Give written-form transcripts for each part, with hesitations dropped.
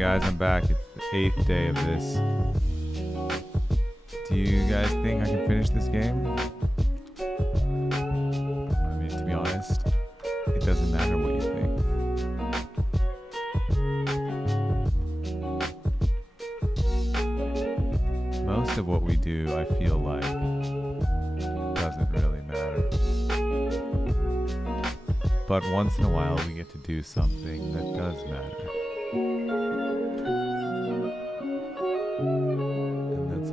guys, I'm back. It's the 8th day of this. Do you guys think I can finish this game? I mean, to be honest, it doesn't matter what you think. Most of what we do, I feel like, doesn't really matter. But once in a while, we get to do something that does matter.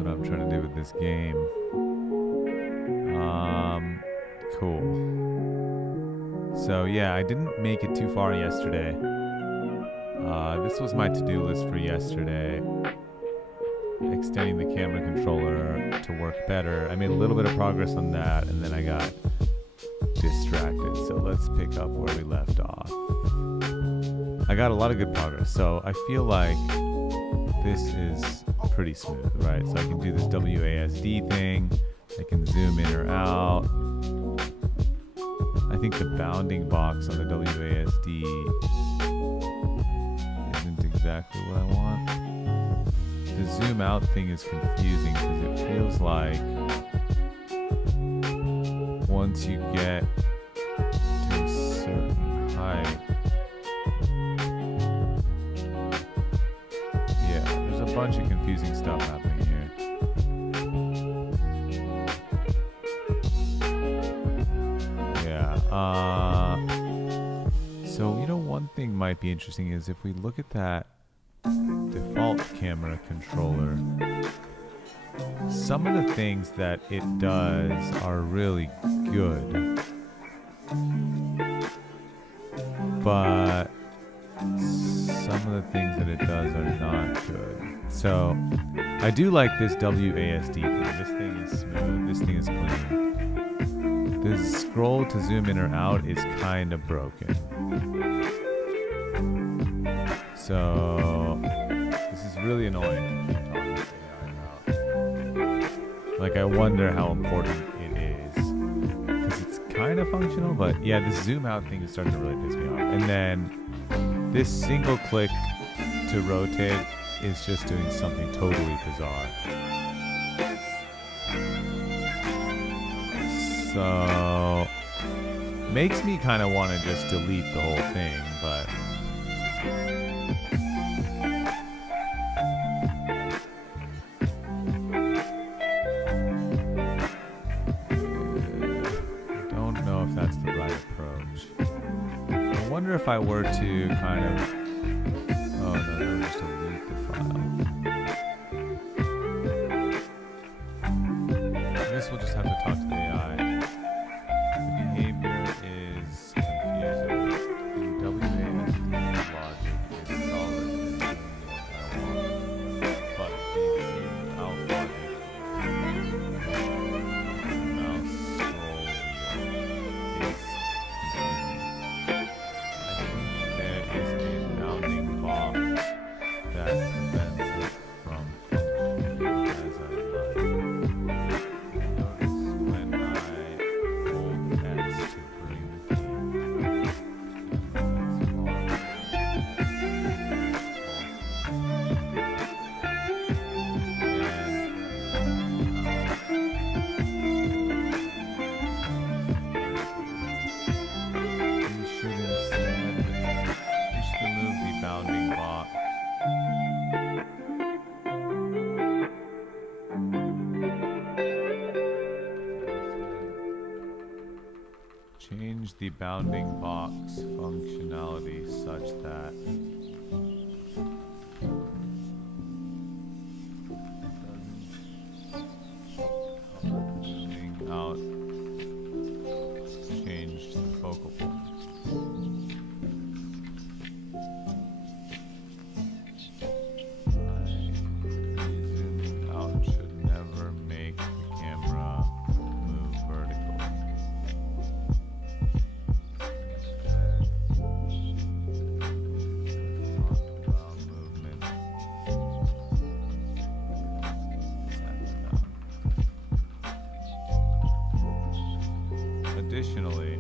I'm trying to do with this game. Cool. So yeah, I didn't make it too far yesterday. This was my to-do list for yesterday. Extending the camera controller to work better. I made a little bit of progress on that, and then I got distracted. So let's pick up where we left off. I got a lot of good progress, so I feel like this is pretty smooth, right? So I can do this WASD thing. I can zoom in or out. I think the bounding box on the WASD isn't exactly what I want. The zoom out thing is confusing because it feels like once you get to a certain height, a bunch of confusing stuff happening here. Yeah. So, one thing might be interesting is if we look at that default camera controller, some of the things that it does are really good. But some of the things that it does are not good. So I do like this WASD thing. This thing is smooth. This thing is clean. The scroll to zoom in or out is kind of broken. So this is really annoying. Like, I wonder how important it is. Because it's kind of functional, but yeah, this zoom out thing is starting to really piss me off. And then this single click to rotate is just doing something totally bizarre. So, makes me kind of want to just delete the whole thing, but I don't know if that's the right approach. I wonder if I were to kind of... Oh no, that was just delete the file. I guess we'll just have to talk to the AI. The behavior is confusing. The WASD logic is solid and doing what I want. But the out logic, mouse scroll wheel, is there is a bounding box that prevents it from functioning as I like. Notice when I hold S to bring the remove the bounding box. Change the bounding box functionality such that zooming out change the focal point. Zooming out should never make the camera move vertical. Additionally,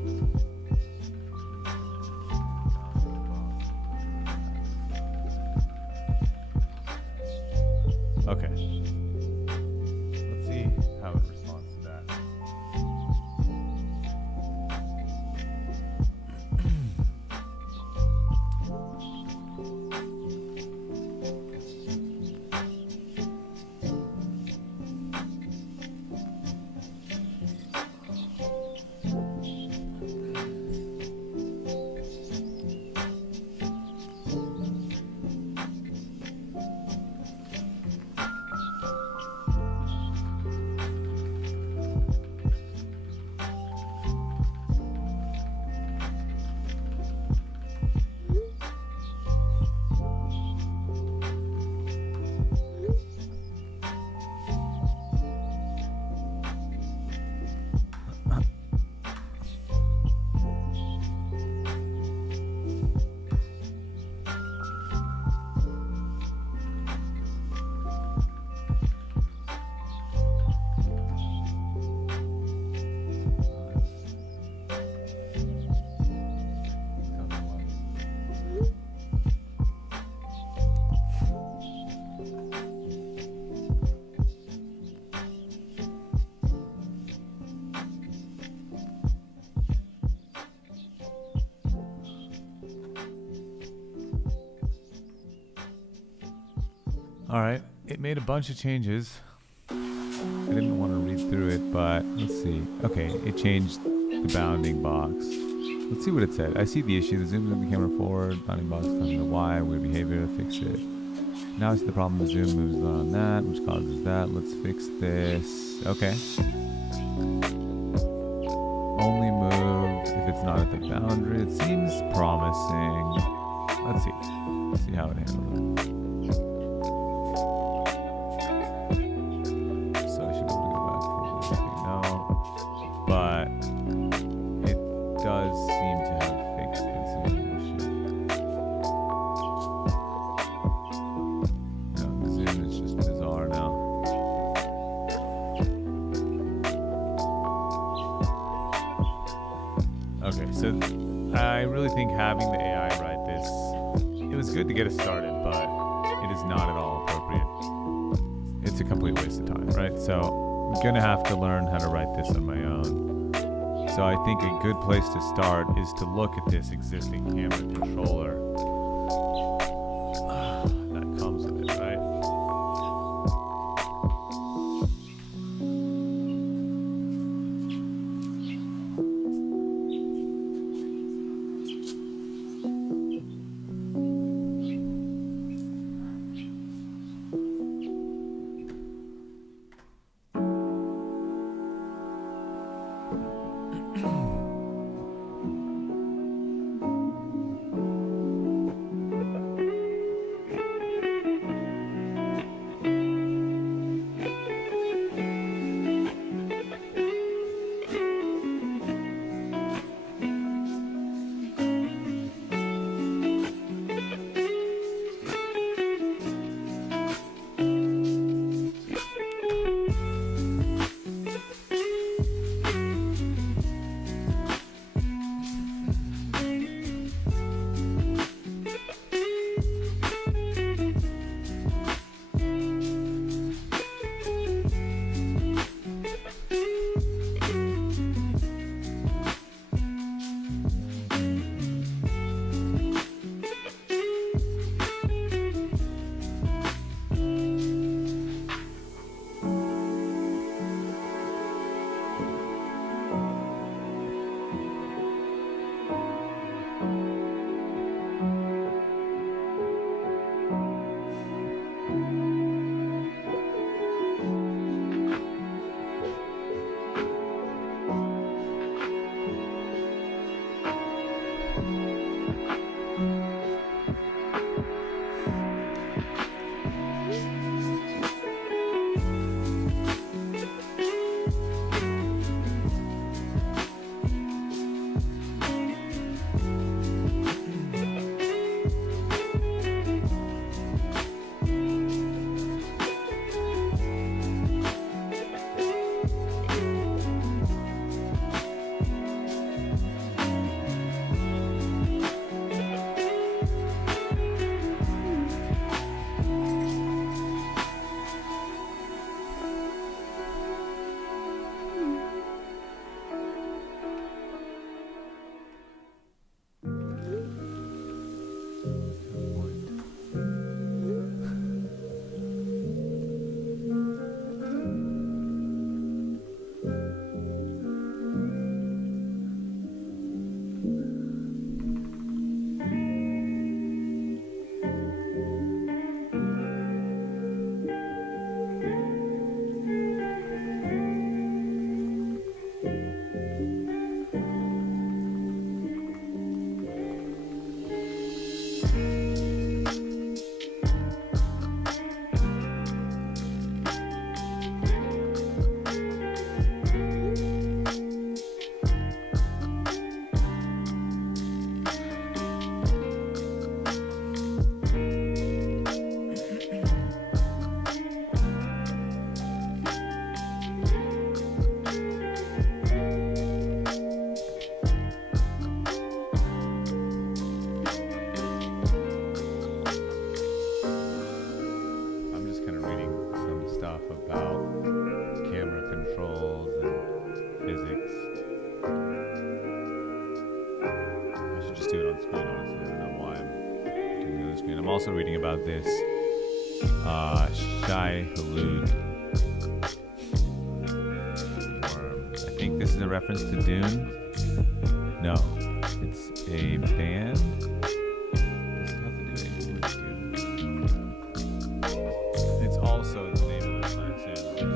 Alright, it made a bunch of changes. I didn't want to read through it, but let's see. Okay, it changed the bounding box. Let's see what it said. I see the issue. The zoom moves the camera forward. Bounding box causing the Y. Weird behavior. Fix it. Now I see the problem. The zoom moves on that, which causes that. Let's fix this. Okay. Only move if it's not at the boundary. It seems promising. Let's see. Let's see how it handles it. So I should be able to go back for this. Okay, no. But it does seem to have fixed this issue. No, the zoom is just bizarre now. Okay, so I really think having the AI write this, it was good to get us started, but it is not at all appropriate. It's a complete waste of time, right? So I'm gonna have to learn how to write this on my own. So I think a good place to start is to look at this existing camera controller that comes with it, right? just do it on screen, honestly. I don't know why I'm doing the other screen. I'm also reading about this Shai Halud. I think this is a reference to Dune. No, it's a band. Does it have to do anything with Dune? It's also the name of the plant too.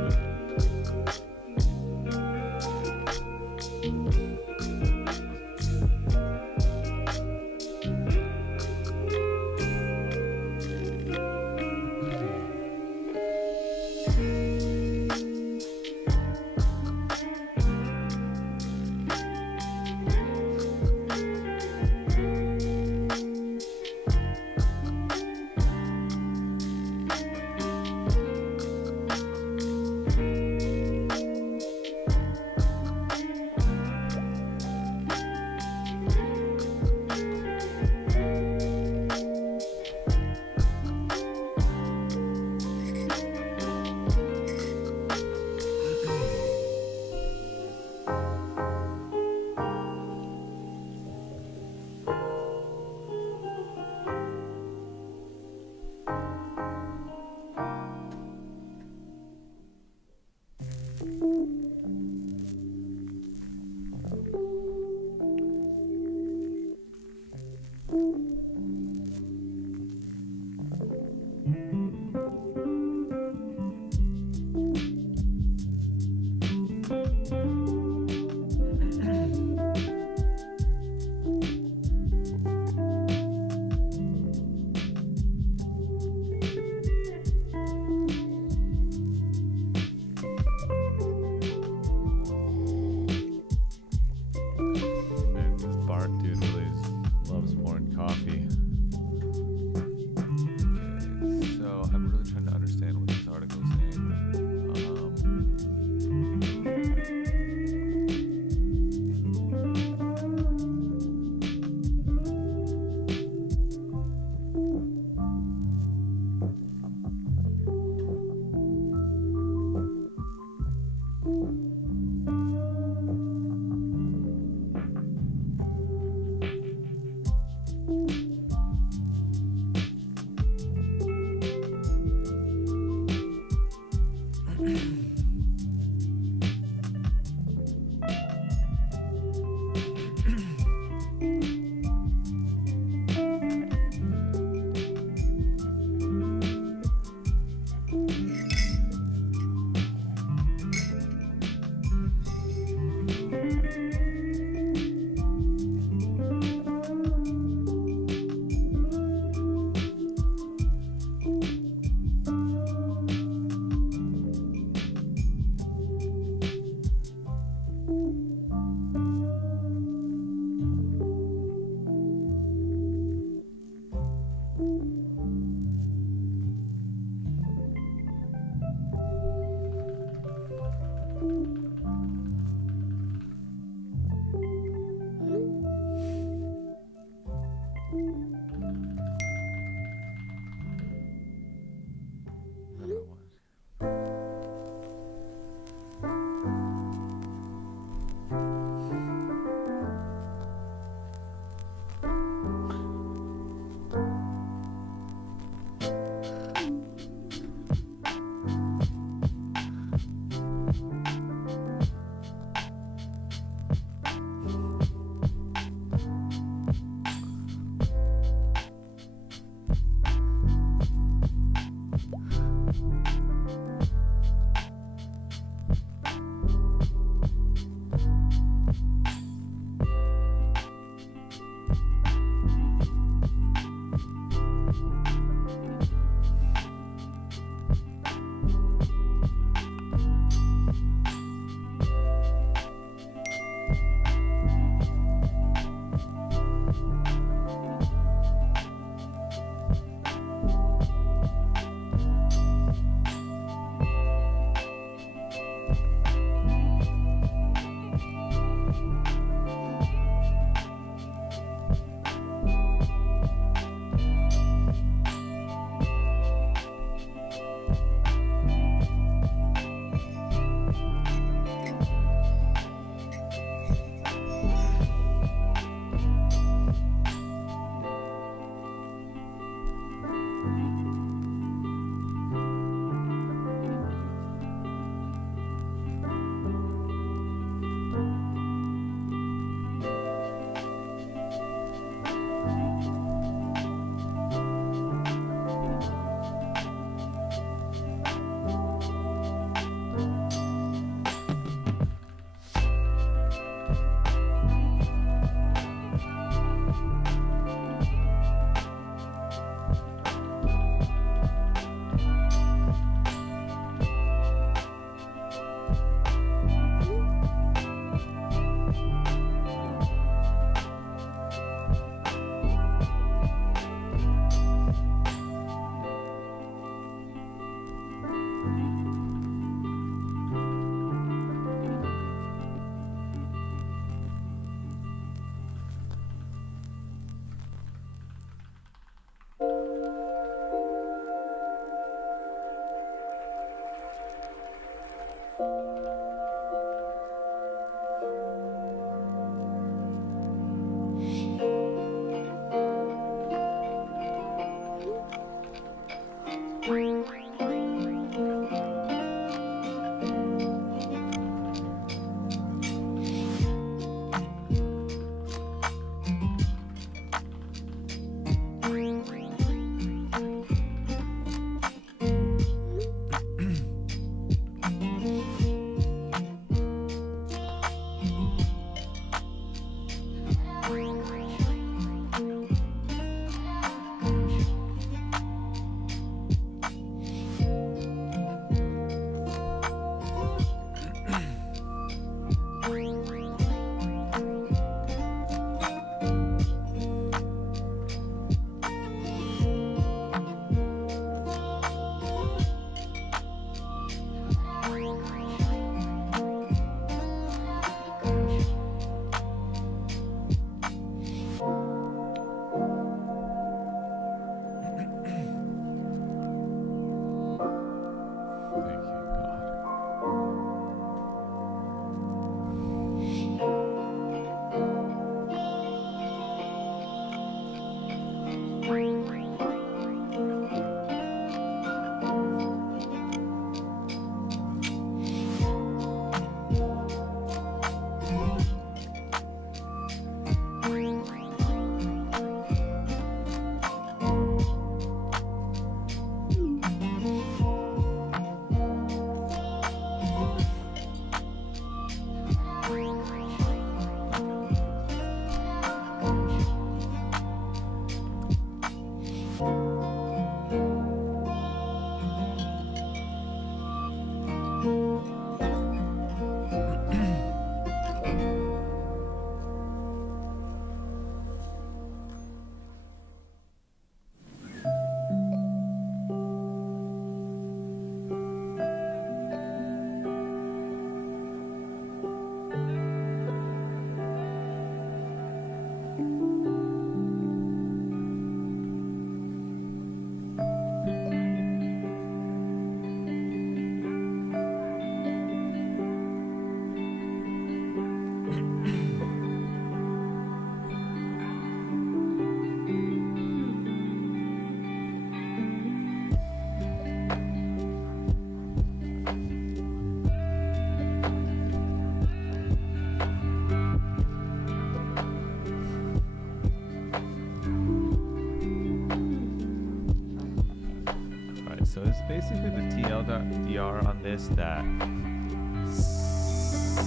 So it's basically the TLDR on this that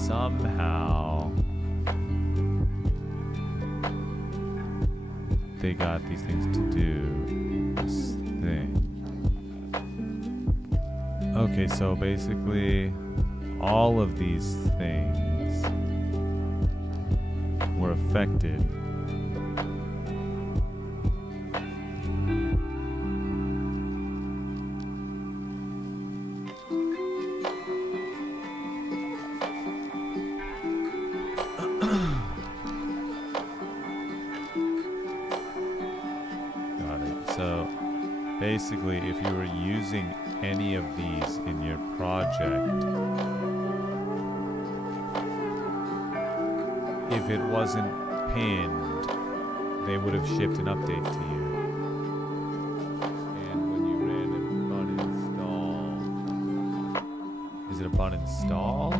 somehow they got these things to do this thing. Okay, so basically all of these things were affected. So basically, if you were using any of these in your project, if it wasn't pinned, they would have shipped an update to you. And when you ran a bun install, is it a bun install?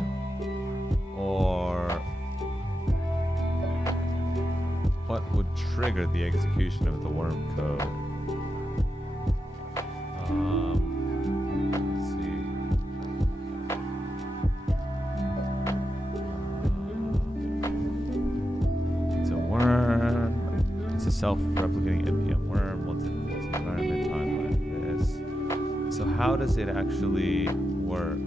Or what would trigger the execution of the worm code? Let's see. It's a worm. It's a self-replicating NPM worm. Once it enters the environment, timeline this. So how does it actually work?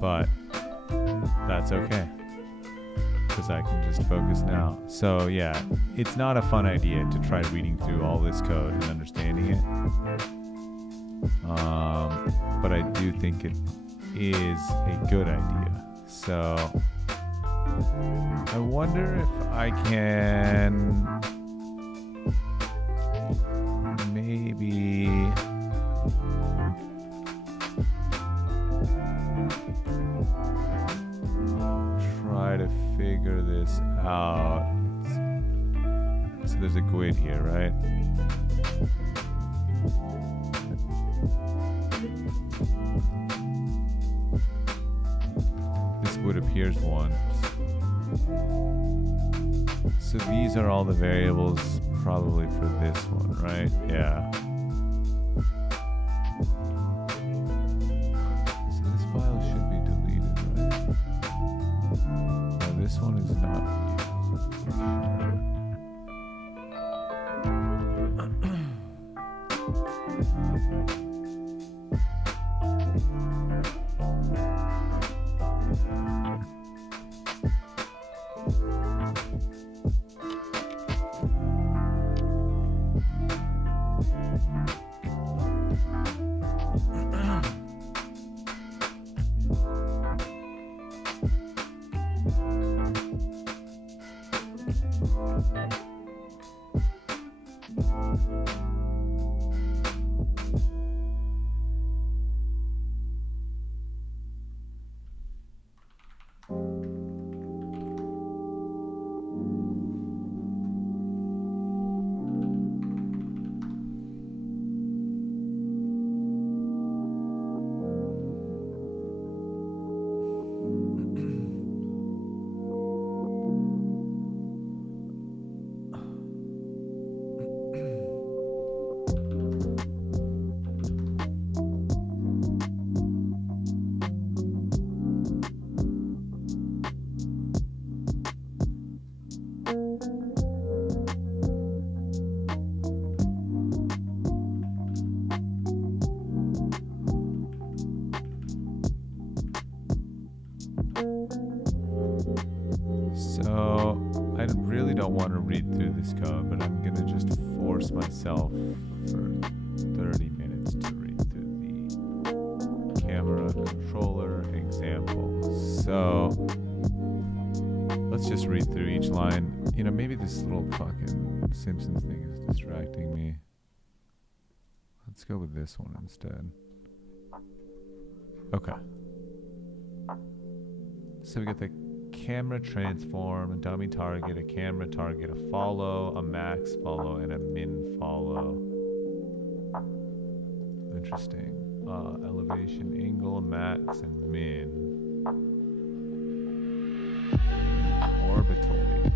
but that's okay, because I can just focus now. So yeah, it's not a fun idea to try reading through all this code and understanding it. But I do think it is a good idea. So I wonder if I can maybe try to figure this out. So there's a GUID here, right? This GUID appears once. So these are all the variables probably for this one, right? Yeah. So this file should be deleted, right? No, this one is not want to read through this code, but I'm going to just force myself for 30 minutes to read through the camera controller example. So let's just read through each line. You know, maybe this little fucking Simpsons thing is distracting me. Let's go with this one instead. Okay. So we got the camera transform, a dummy target, a camera target, a follow, a max follow, and a min follow. Interesting. Elevation, angle, max, and min. Orbital angle.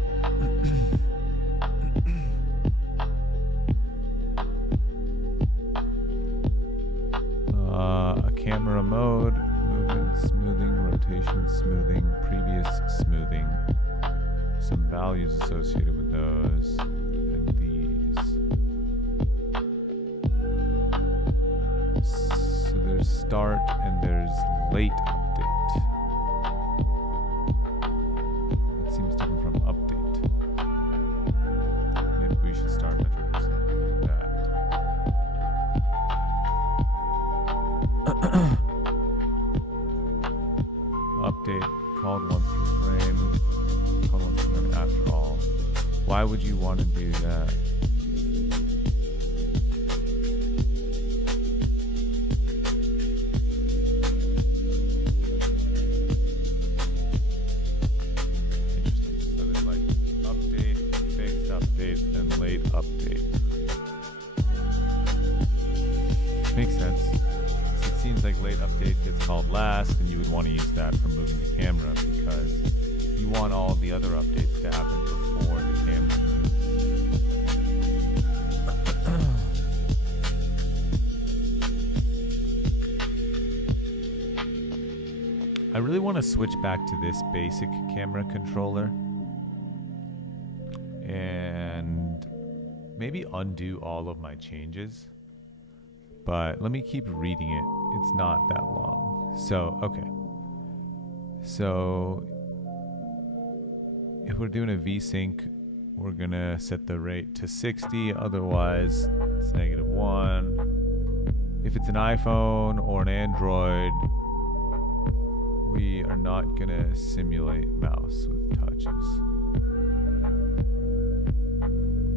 A camera mode. Movement smoothing, rotation smoothing, previous smoothing. Some values associated with those, and these. So there's start and there's late update. That seems different from update. Maybe we should start by trying to say that. Update, called once per frame, called once per frame after all. Why would you want to do that? Interesting. So there's like update, fixed update, and late update. Makes sense. It seems like late update gets called last, and you would want to use that for moving the camera because you want all the other updates to happen before the camera moves. I really want to switch back to this basic camera controller and maybe undo all of my changes. But let me keep reading it. It's not that long. So, okay. So if we're doing a VSync, we're gonna set the rate to 60, otherwise it's -1. If it's an iPhone or an Android, we are not gonna simulate mouse with touches.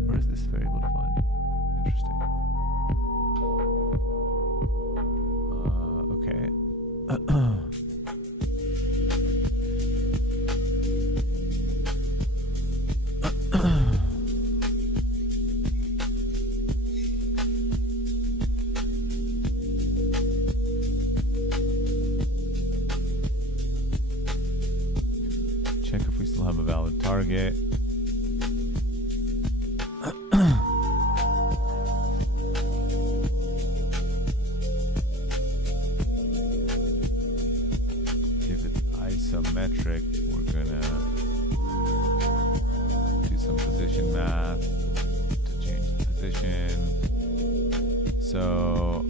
Where is this variable defined? Interesting. Okay. Check if we still have a valid target. If it's isometric, we're gonna do some position math to change the position. So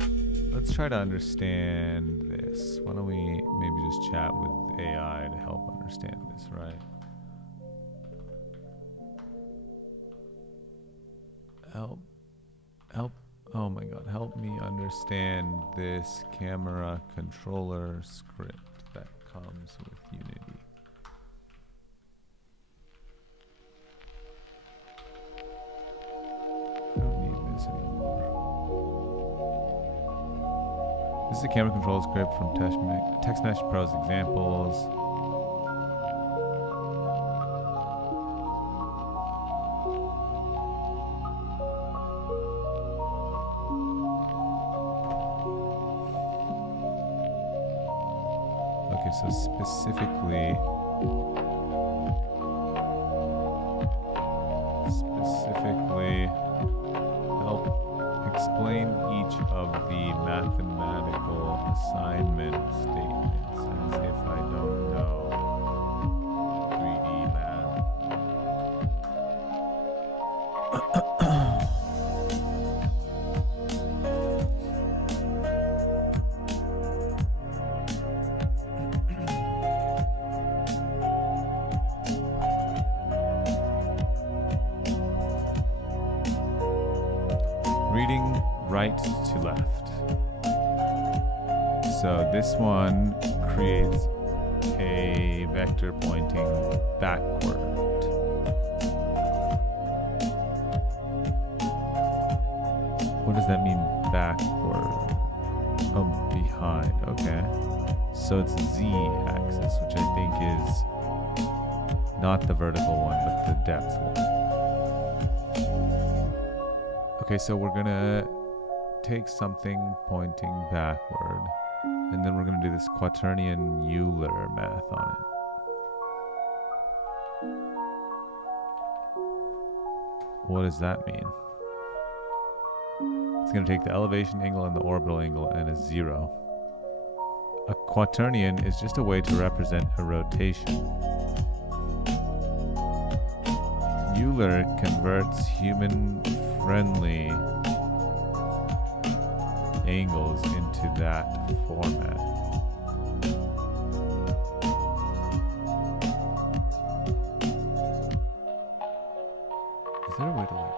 let's try to understand this. Why don't we maybe just chat with AI to help understand this, right? Help, oh my god, help me understand this camera controller script that comes with Unity. I don't need this anymore. This is a camera control script from TextMesh Pro's examples. Okay, so specifically help explain each of the mathematical assignment statements as if I don't know 3D math. Reading right to left. So this one creates a vector pointing backward. What does that mean, backward? Oh, behind, okay. So it's z-axis, which I think is not the vertical one, but the depth one. Okay, so we're gonna take something pointing backward, and then we're gonna do this quaternion Euler math on it. What does that mean? It's gonna take the elevation angle and the orbital angle and a 0. A quaternion is just a way to represent a rotation. Euler converts human-friendly angles into that format. Is there a way to like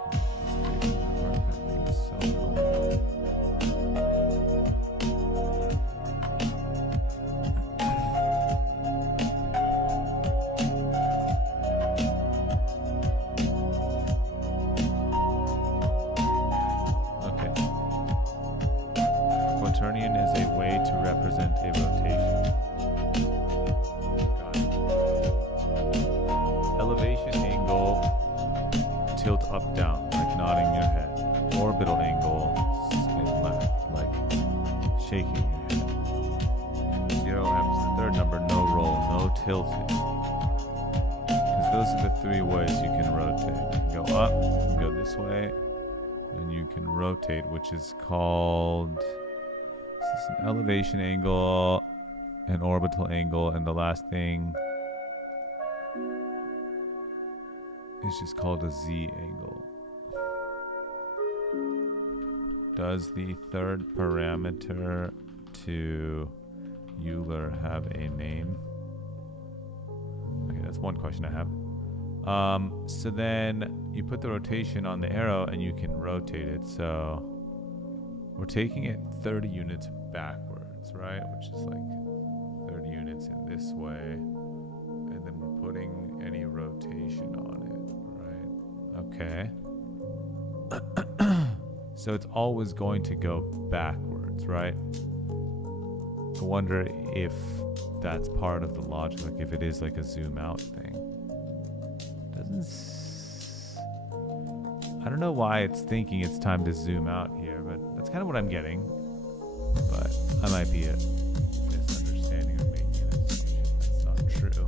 quaternion is a way to represent a rotation. Got it. Elevation angle, tilt up down, like nodding your head. Orbital angle, spin left, like shaking your head. 0f is the third number, no roll, no tilting. Because those are the three ways you can rotate. You can go up, you can go this way, and you can rotate, which is called... This is an elevation angle, an orbital angle, and the last thing is just called a z angle. Does the third parameter to Euler have a name? That's one question I have. So then you put the rotation on the arrow and you can rotate it. So we're taking it 30 units backwards, right? Which is like 30 units in this way. And then we're putting any rotation on it, right? Okay. So it's always going to go backwards, right? I wonder if that's part of the logic, like if it is like a zoom out thing. I don't know why it's thinking it's time to zoom out here, but that's kind of what I'm getting. But I might be a misunderstanding or making an assumption that's not true.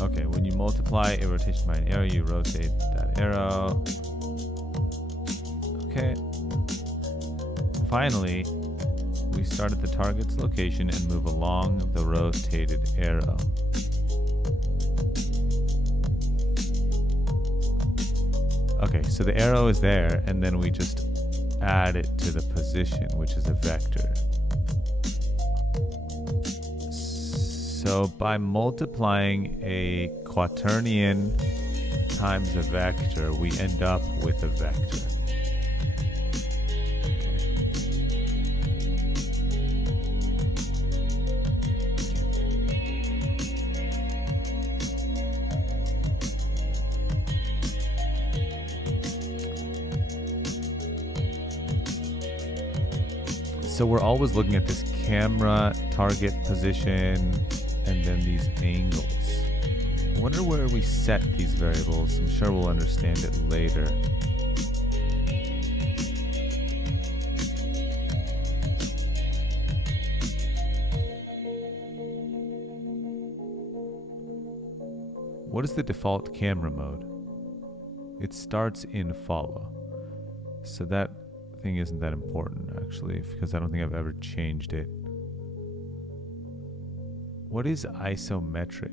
Okay, when you multiply a rotation by an arrow, you rotate that arrow. Okay. Finally, we start at the target's location and move along the rotated arrow. Okay, so the arrow is there, and then we just add it to the position, which is a vector. So by multiplying a quaternion times a vector, we end up with a vector. So we're always looking at this camera target position and then these angles. I wonder where we set these variables. I'm sure we'll understand it later. What is the default camera mode? It starts in follow. So that thing isn't that important actually, because I don't think I've ever changed it. What is isometric?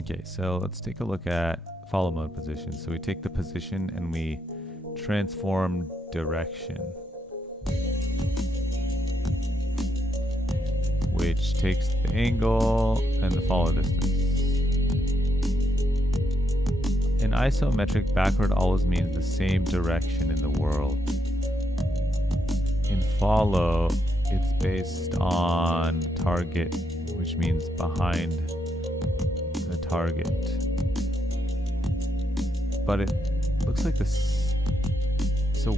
Okay, so let's take a look at follow mode position. So we take the position and we transform direction, which takes the angle and the follow distance. In isometric, backward always means the same direction in the world. In follow, it's based on target, which means behind the target. But it looks like this. So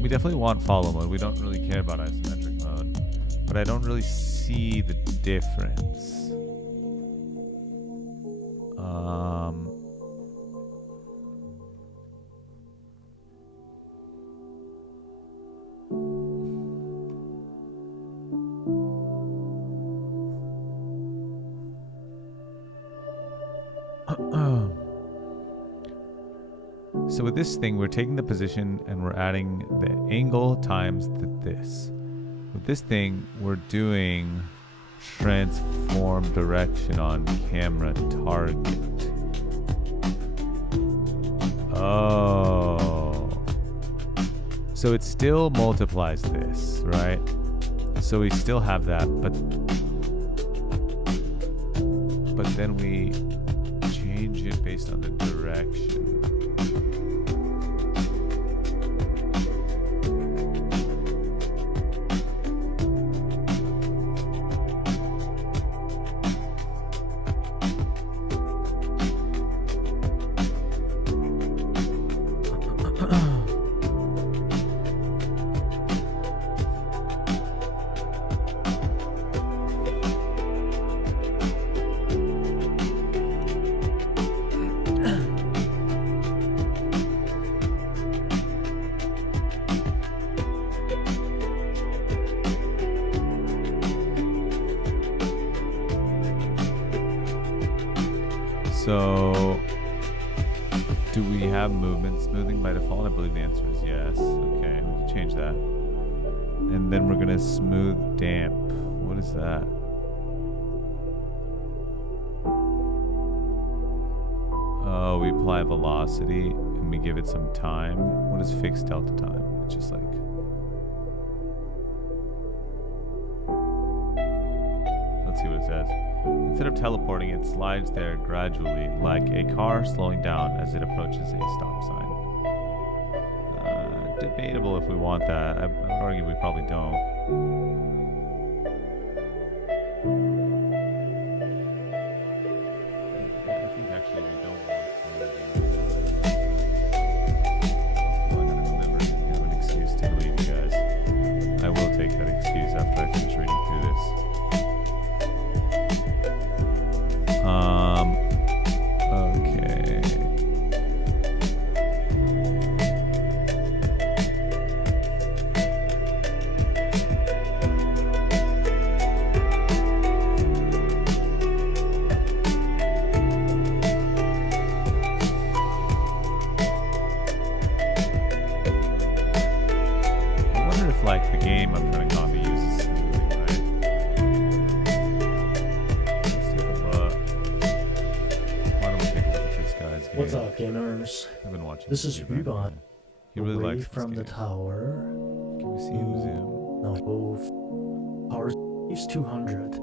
we definitely want follow mode. We don't really care about isometric mode, but I don't really see the difference. So with this thing, we're taking the position and we're adding the angle times this. With this thing, we're doing transform direction on camera target. Oh. So it still multiplies this, right? So we still have that, but then we change it based on the direction. So, do we have movement smoothing by default? I believe the answer is yes. Okay, we can change that. And then we're gonna smooth damp. What is that? Oh, we apply velocity and we give it some time. What is fixed delta time? It's just like... Let's see what it says. Instead of teleporting, it slides there gradually, like a car slowing down as it approaches a stop sign. Debatable if we want that. I would argue we probably don't. I think actually we don't want to. I'm gonna remember to have an excuse to leave you guys. I will take that excuse after I finish reading through this. Okay. I wonder if, like, the game I'm trying to copy uses smoothing, right? Let's take a look. Why don't we take a look at this guy's game? What's up, gamers? I've been watching. This is Rubon. He really Away likes from this the game. tower. Can we see him zoom? No, power is 200.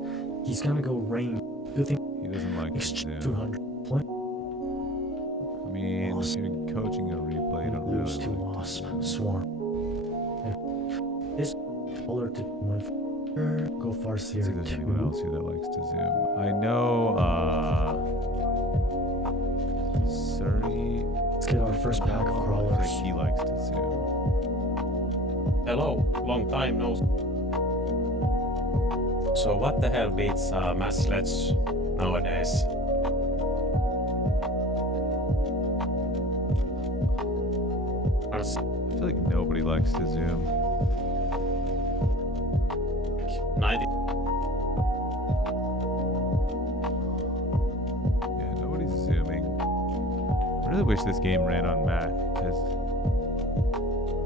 He's gonna go range. Good thing He doesn't like his zoom. 200. I mean, if you're coaching a replay, you don't Lose really to like Wasp Swarm. This color to go far Let's see if here there's anyone else here that likes to zoom. I know, Surrey. Let's get our first pack of crawlers. Like he likes to zoom. Hello, long time no. So what the hell beats mass sleds nowadays? I feel like nobody likes to zoom. 90. Yeah, nobody's zooming. I really wish this game ran on Mac, because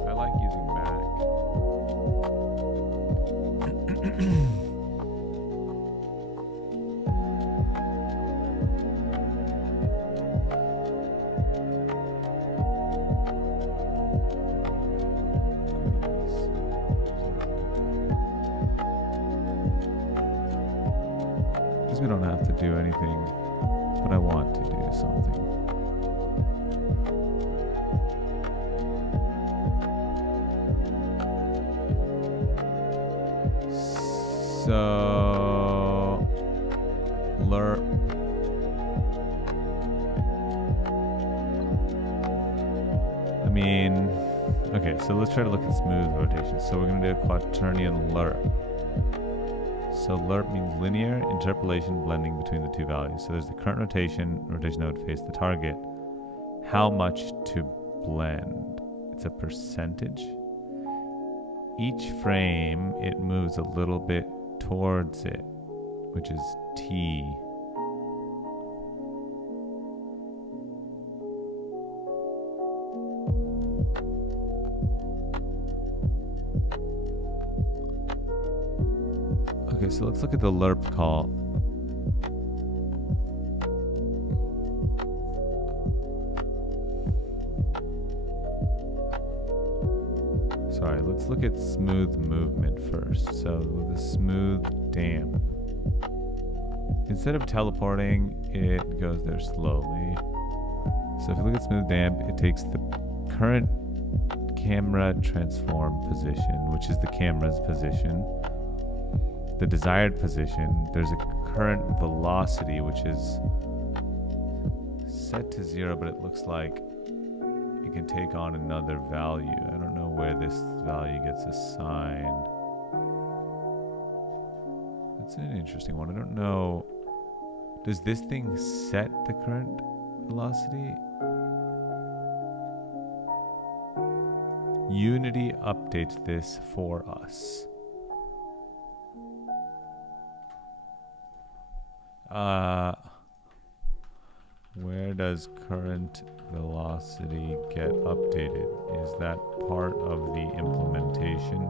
I like using Mac. Because we don't have to do anything, but I want to do something. So, lerp. I mean, okay, so let's try to look at smooth rotation. So we're going to do a quaternion lerp. So lerp means linear interpolation blending between the two values. So there's the current rotation that would face the target. How much to blend? It's a percentage. Each frame, it moves a little bit towards it, which is T. Okay, so let's look at the lerp call. Sorry, let's look at smooth movement first. So with the smooth damp, instead of teleporting, it goes there slowly. So if you look at smooth damp, it takes the current camera transform position, which is the camera's position, the desired position. There's a current velocity, which is set to 0, but it looks like it can take on another value. I don't know where this value gets assigned. That's an interesting one. I don't know. Does this thing set the current velocity? Unity updates this for us. Where does current velocity get updated? Is that part of the implementation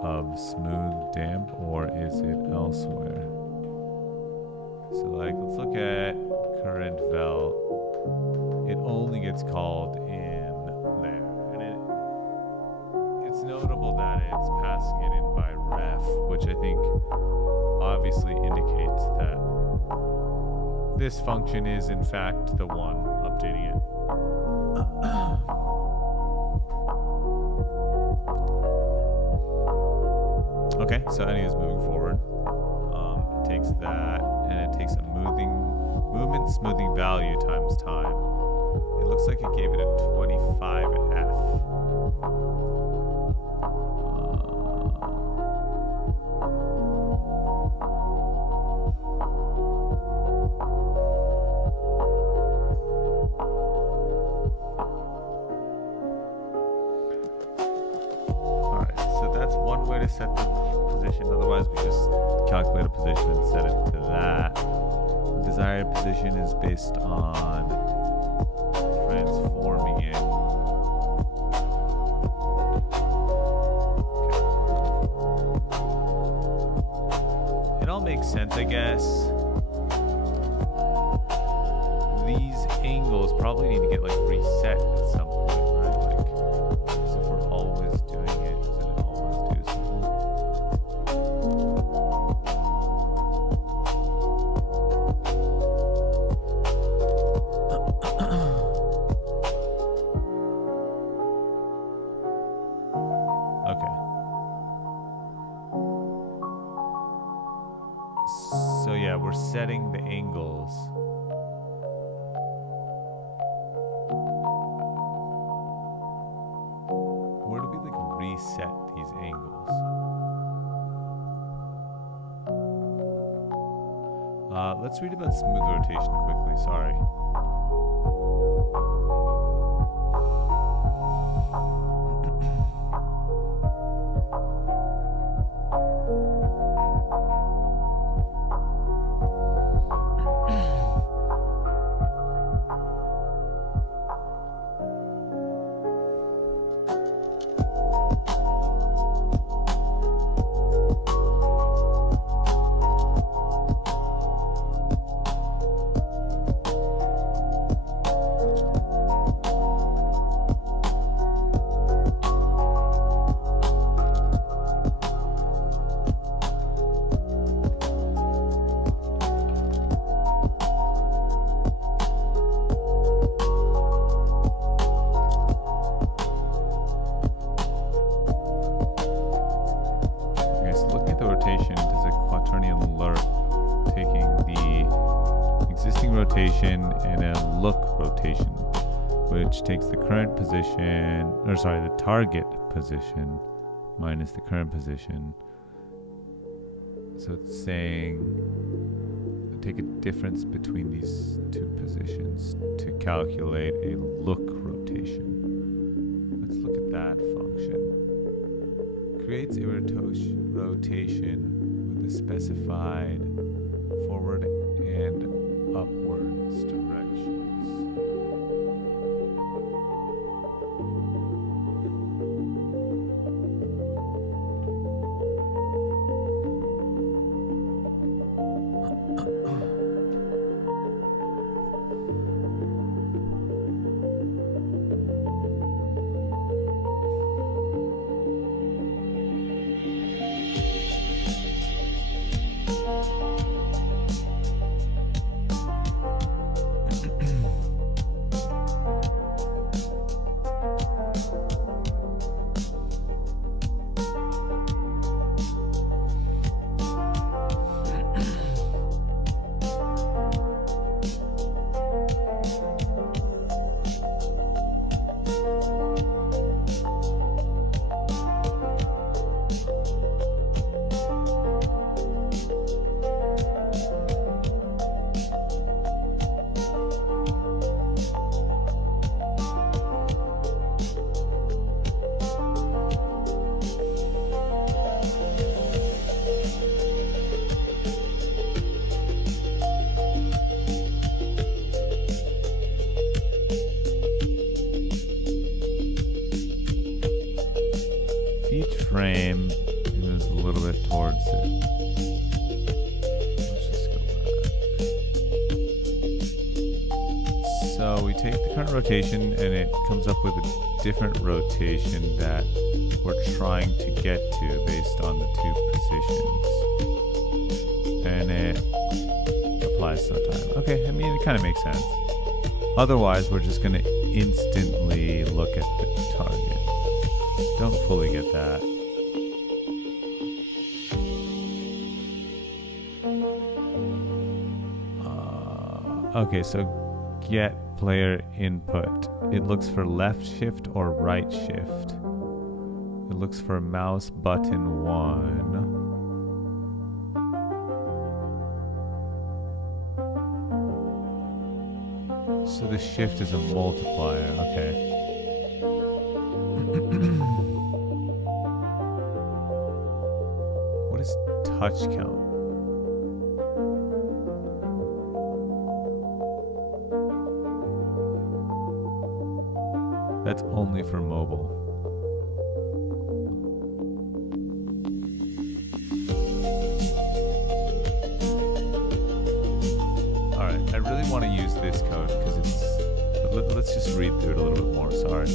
of smooth damp, or is it elsewhere? So like, let's look at current vel. It only gets called in there, and it's notable that it's passing it in by ref, which I think obviously indicates that this function is in fact the one updating it. Okay, so anyways, moving forward, it takes that and it takes a movement smoothing value times time. It looks like it gave it a 25F. Alright, so that's one way to set the position. Otherwise, we just calculate a position and set it to that. The desired position is based on transforming it. Okay. It all makes sense, I guess. These angles probably need to get like reset at some point, right? Like, as if we're always doing it, doesn't it always do something? Okay. So yeah, we're setting the angles. Where do we like reset these angles? Let's read about smooth rotation quickly, sorry. Rotation and a look rotation, which takes the current position, or sorry, the target position minus the current position. So it's saying take a difference between these two positions to calculate a look rotation. Let's look at that function. Creates a rotation with a specified forward and upwards directions. frame. It was a little bit towards it. Let's just go back. So we take the current rotation and it comes up with a different rotation that we're trying to get to based on the two positions. And it applies sometime. Okay, I mean, it kind of makes sense. Otherwise, we're just going to instantly look at the target. Don't fully get that. Okay, so get player input. It looks for left shift or right shift. It looks for mouse button 1. So the shift is a multiplier. Okay. What is touch count? That's only for mobile. Alright, I really want to use this code because it's... Let's just read through it a little bit more, sorry.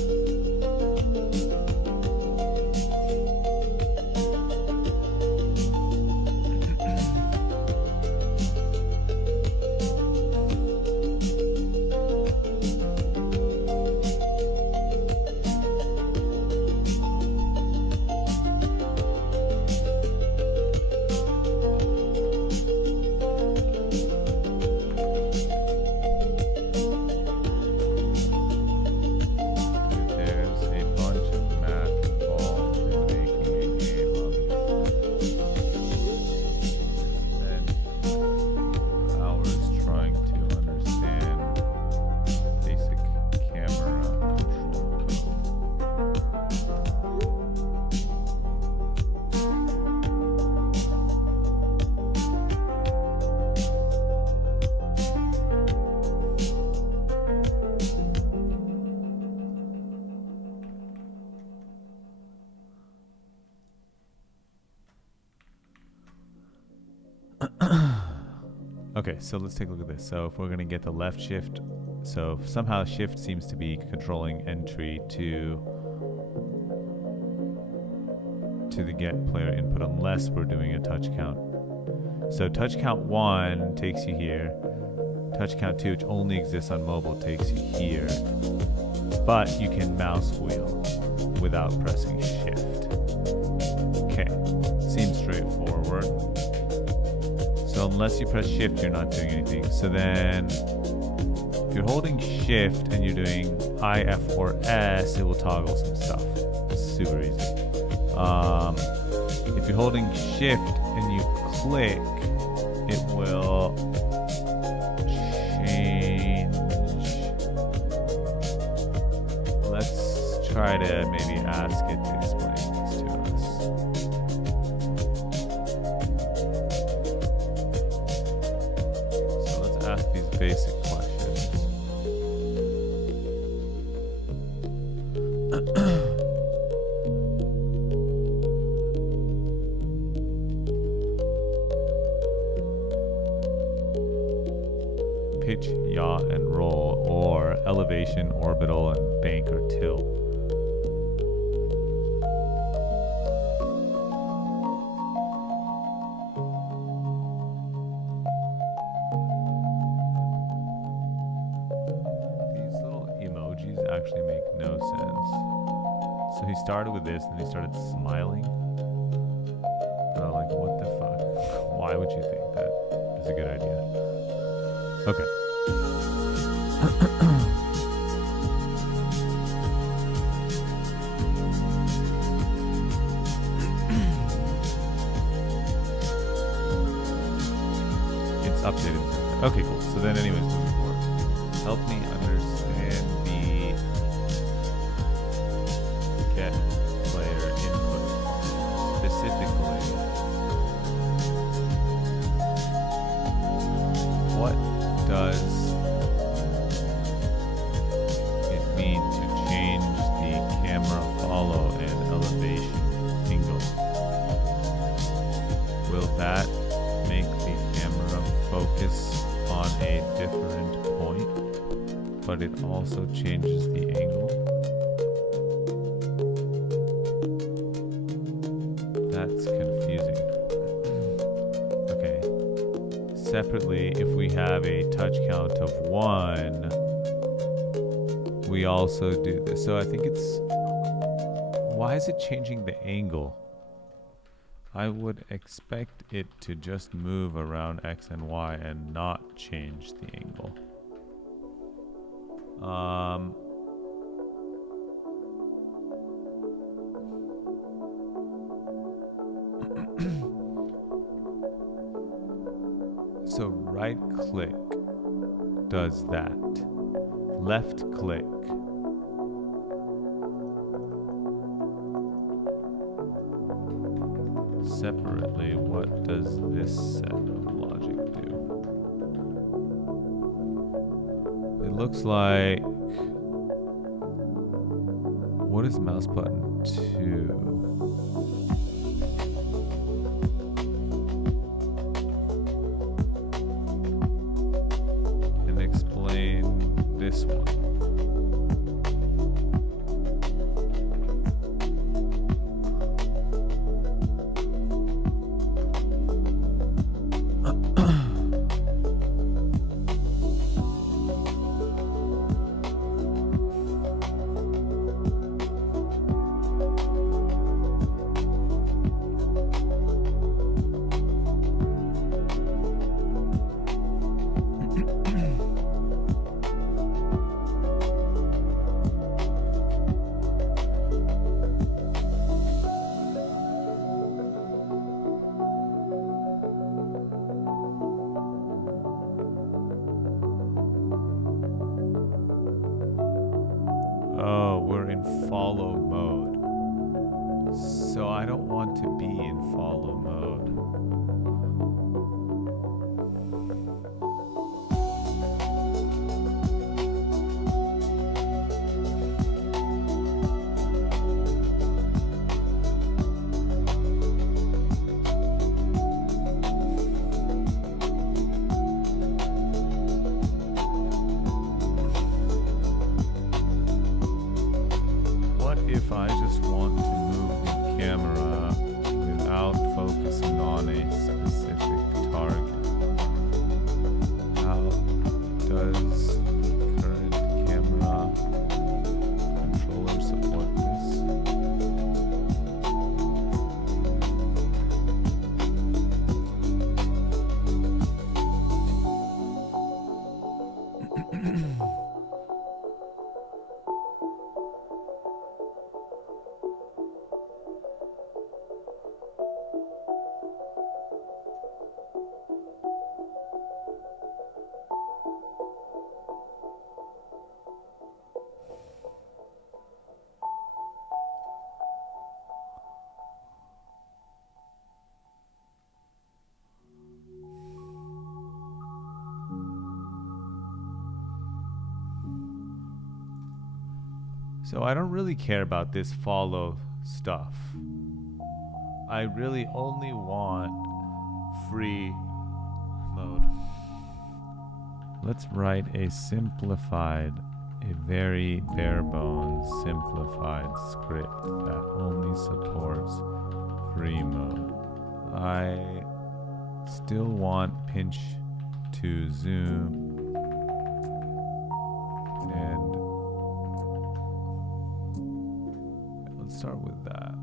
Okay, so let's take a look at this. So if we're going to get the left shift, so somehow shift seems to be controlling entry to the get player input unless we're doing a touch count. So touch count 1 takes you here. Touch count 2, which only exists on mobile, takes you here. But you can mouse wheel without pressing shift. Okay, seems straightforward. So unless you press shift, you're not doing anything. So then, if you're holding shift and you're doing I, F, or S, it will toggle some stuff. It's super easy. If you're holding shift and you click, it will change. Let's try to maybe ask it to explain this to us. Ask these basic questions. Pitch, yaw, and roll, or elevation, orbital, and bank or tilt. Actually make no sense. So he started with this, and he started smiling. Like, what the fuck? Why would you think that is a good idea? Okay. It's updated. Okay, cool. So then anyways, moving forward. Help me understand the get player input. Specifically, what does it mean to change the camera follow and elevation angle? a different point, but it also changes the angle. That's confusing. Okay. Separately, if we have a touch count of 1, we also do this. So I think it's... Why is it changing the angle? I would expect it to just move around X and Y and not change the angle. So right click does that. Left click separately, what does this set of logic do? It looks like... What is mouse button 2? And explain this one. Oh, we're in follow mode. So I don't want to be in follow mode. If I just want to move the camera without focusing on a specific target, how does the current camera controller support this? So I don't really care about this follow stuff. I really only want free mode. Let's write a very bare bones simplified script that only supports free mode. I still want pinch to zoom and let's start with that.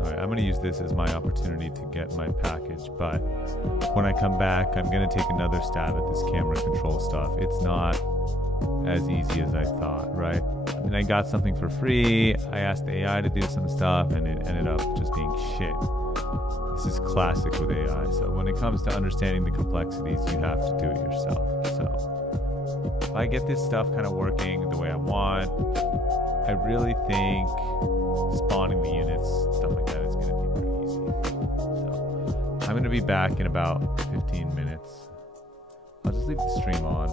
Alright, I'm going to use this as my opportunity to get my package, but when I come back, I'm going to take another stab at this camera control stuff. It's not as easy as I thought, right? I mean, I got something for free, I asked the AI to do some stuff, and it ended up just being shit. This is classic with AI. So when it comes to understanding the complexities, you have to do it yourself. So if I get this stuff kind of working the way I want, I really think spawning the units, stuff like that, is going to be pretty easy. So I'm going to be back in about 15 minutes. I'll just leave the stream on.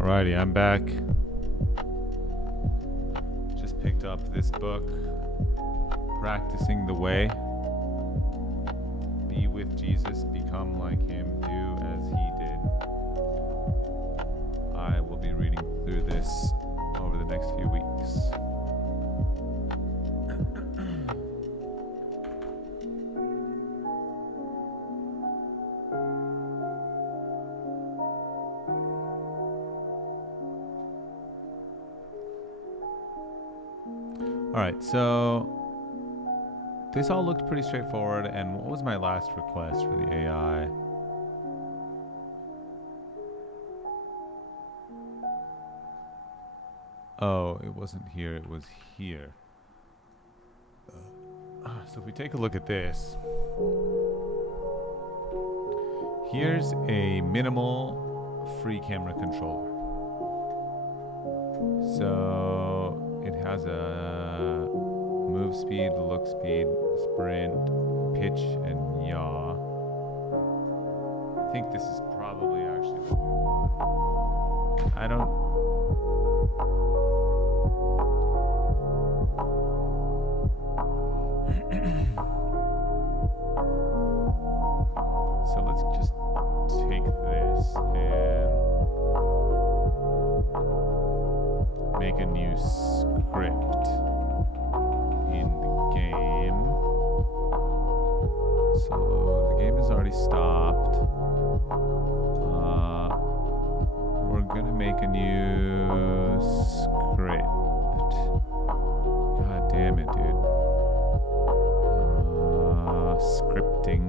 Alrighty, I'm back. Just picked up this book, Practicing the Way. Be with Jesus, become like him, do as he did. I will be reading through this over the next few weeks. Alright, so this all looked pretty straightforward, and what was my last request for the AI? Oh, it wasn't here, it was here. So if we take a look at this, here's a minimal free camera controller. So it has a move speed, look speed, sprint, pitch, and yaw. I think this is probably actually what we want. I don't... So let's just take this and make a new script in the game. So the game is already stopped. We're gonna make a new script. God damn it, dude. Scripting.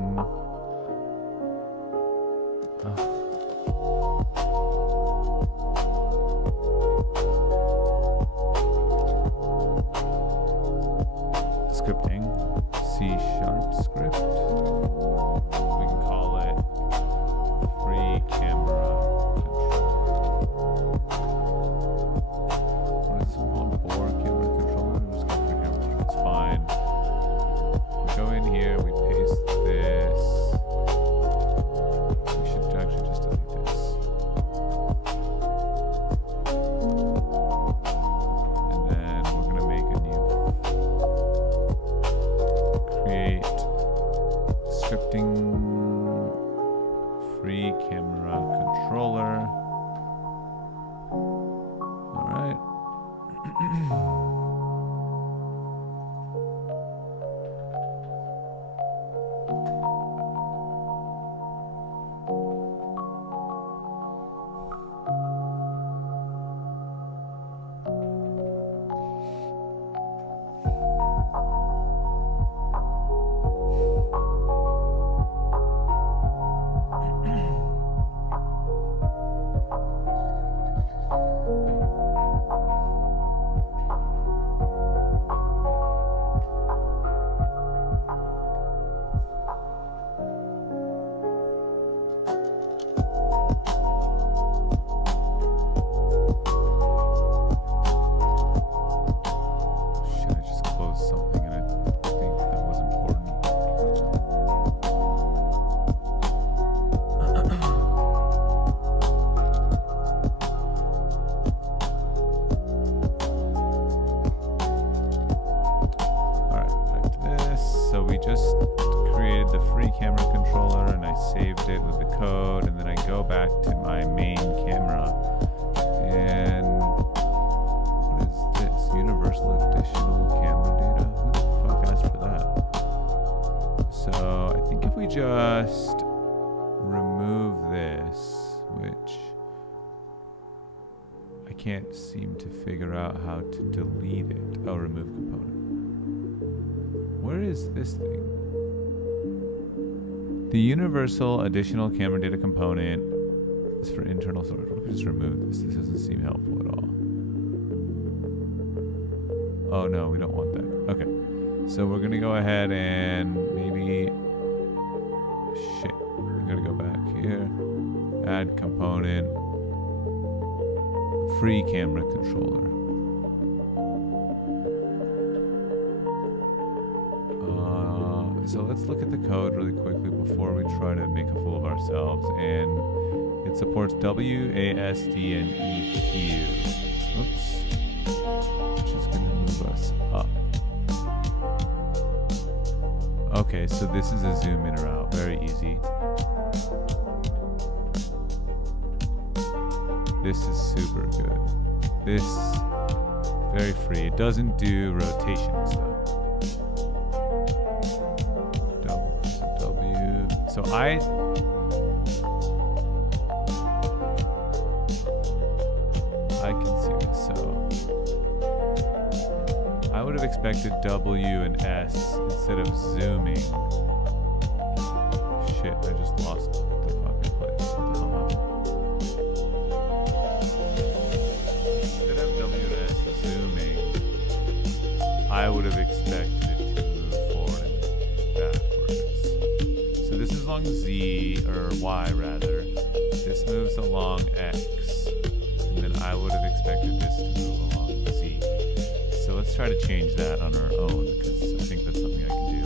Scripting, C# script. We can call it free camera control. What is this one called? War camera controller? We'll just go free camera control. It's fine. We go in here, we paste this. We should actually just delete this. And then we're gonna make a new create scripting free camera controller. All right. Shit, I just closed something and I think that was important. Alright, back to this. So we just created the free camera controller and I saved it with the code, and then I go back to my main camera. And what is this? Universal additional camera data? Who the fuck asked for that? So I think if we just remove this, which I can't seem to figure out how to delete it. Oh, remove component. Where is this thing? The universal additional camera data component is for internal storage. What if we just remove this? This doesn't seem helpful at all. Oh no, we don't want that. Okay. So we're gonna go ahead and maybe... Shit. We're gonna go back here. Add component. Free camera controller. So let's look at the code really quickly before we try to make a fool of ourselves. And It supports W, A, S, D, and EQ. Oops. Which is going to move us up. Okay, so this is a zoom in or out. Very easy. This is super good. This, very free. It doesn't do rotations though. W. So I can see this. So I would have expected W and S instead of zooming. Shit, I just lost the fucking place. What the hell happened? Instead of W and S zooming, I would have expected it to move forward and backwards. So this is along Z, or Y rather. This moves along X. And then I would have expected this to move along Z. So let's try to change that on our own, because I think that's something I can do.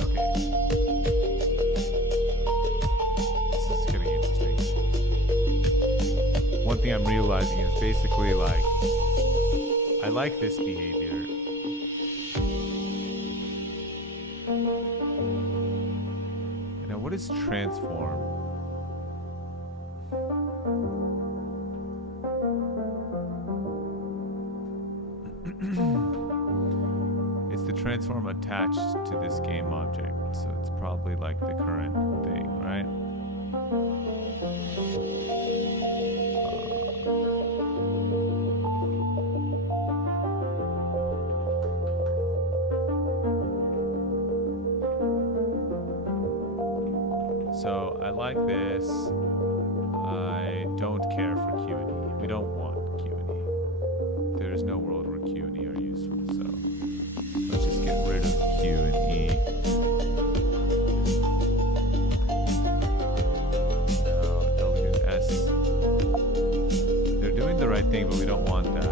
Okay. This is getting interesting. One thing I'm realizing is basically like, I like this behavior. What is transform? It's the transform attached to this game object, so it's probably like the current thing, right? So I like this. I don't care for Q and E. We don't want Q and E. There is no world where Q and E are useful, so let's just get rid of Q and E. Now W and S. They're doing the right thing, but we don't want that.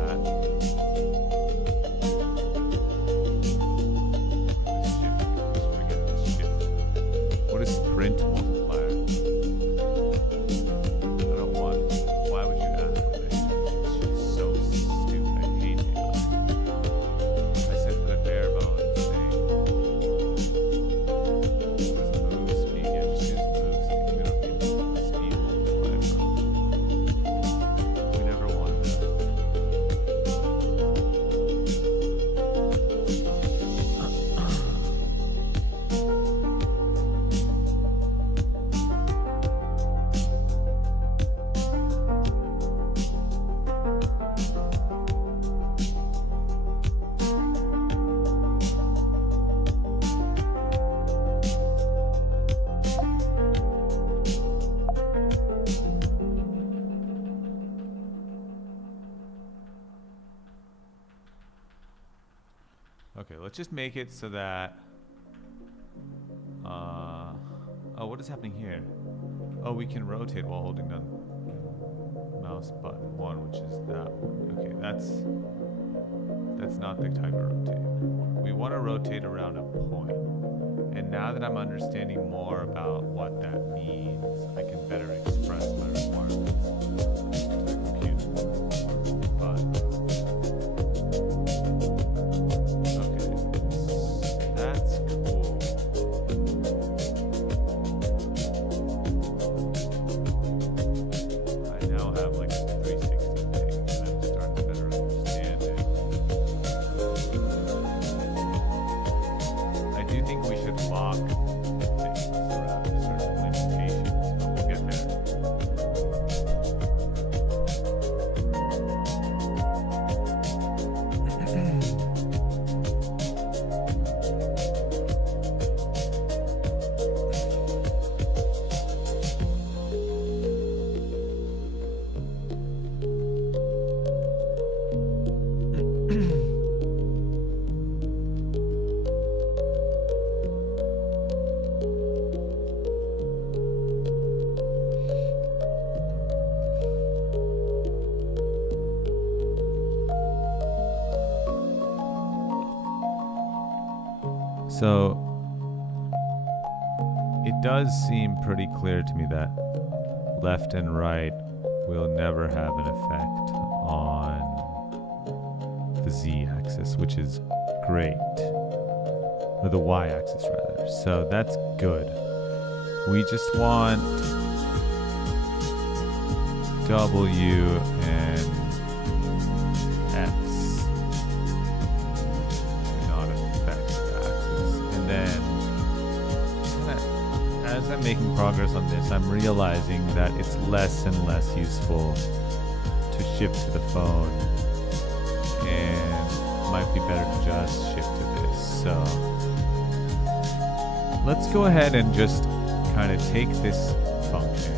What is sprint multiplier? Okay, let's just make it so that, oh, what is happening here? Oh, we can rotate while holding down mouse button 1, which is that one. Okay, that's not the type of rotate. We want to rotate around a point. And now that I'm understanding more about what that means, I can better express my requirements to the computer. But that's cool. I now have like a 360 thing, and I'm starting to better understand it. I do think we should lock things around a certain So it does seem pretty clear to me that left and right will never have an effect on the z-axis, which is great. Or the y-axis rather. So that's good. We just want W and X not affect the axis. And then as I'm making progress on this, I'm realizing that it's less and less useful to shift to the phone, and it might be better to just shift to this. So let's go ahead and just kind of take this function.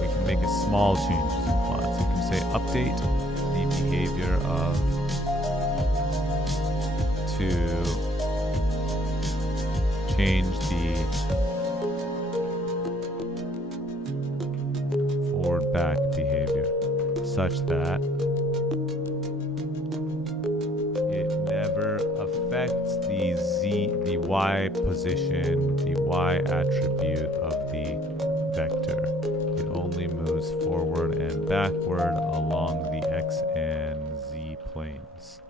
We can make a small changes in class. You can say update the behavior of to change the forward back behavior such that it never affects the y position, the y attribute of the vector. It only moves forward and backward along the x and z planes.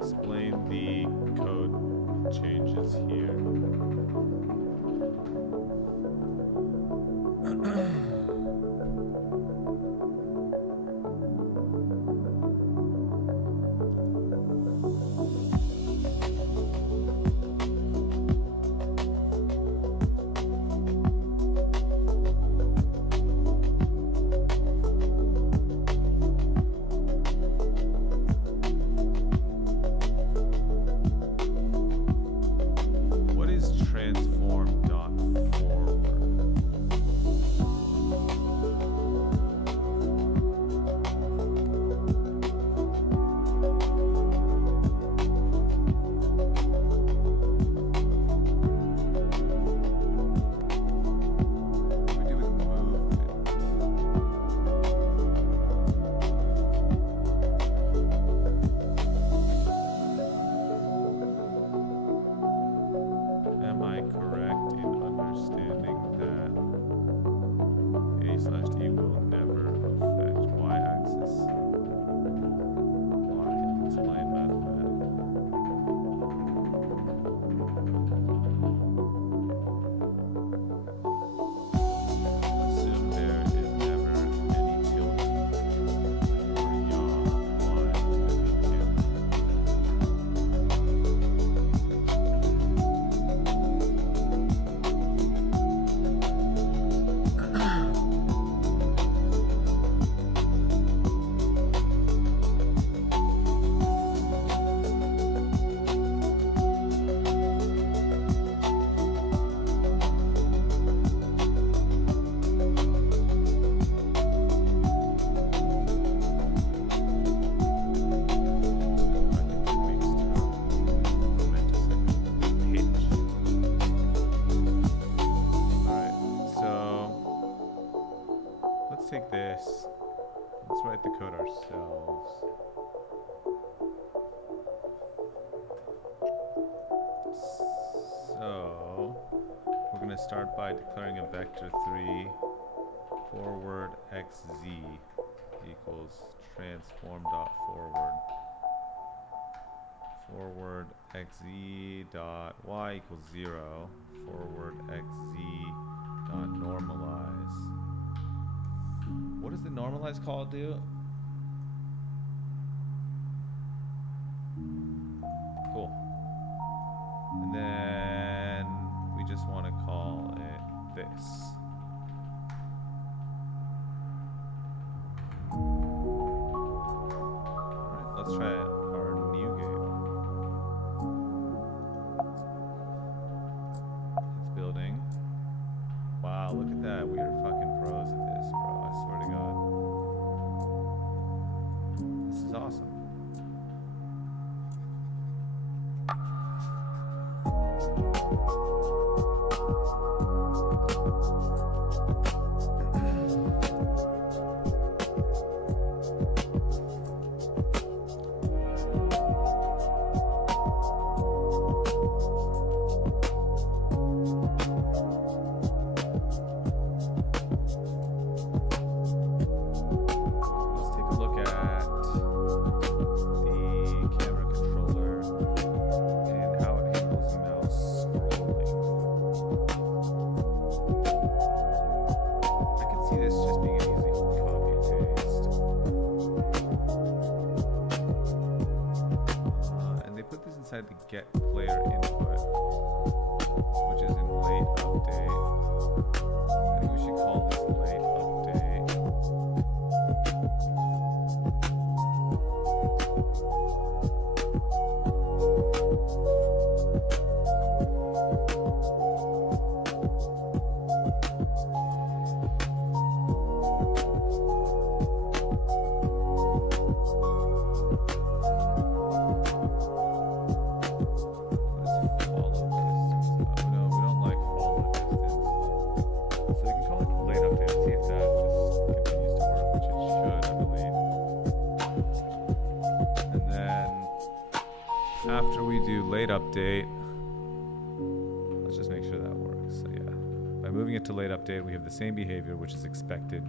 Explain the code changes here. What is transform dot forward? What do we do with movement? Am I correct in understanding that a/d will never affect y-axis? Why? Explain mathematically. Assume there is never any tilt or yaw applied to the camera. Take this. Let's write the code ourselves. So we're going to start by declaring a vector 3 forward xz equals transform dot forward. Forward xz dot y equals 0. Forward xz dot normalize. What does the normalize call do? Cool. And then we just want to call it this. Alright, let's try our new game. Wow, look at that. We are fucking pros at this, bro. I swear to God. This is awesome. Let's take a look at the camera controller and how it handles mouse scrolling. I can see this just being an easy copy and paste. And they put this inside the get player input, which is in late update. I think we should call this late update. Let's follow distance. Oh no, we don't like follow distance. So we can call it late update and see if that just continues to work, which it should, I believe. And then after we do late update, let's just make sure that works. So yeah, by moving it to late update, we have the same behavior, which is expected.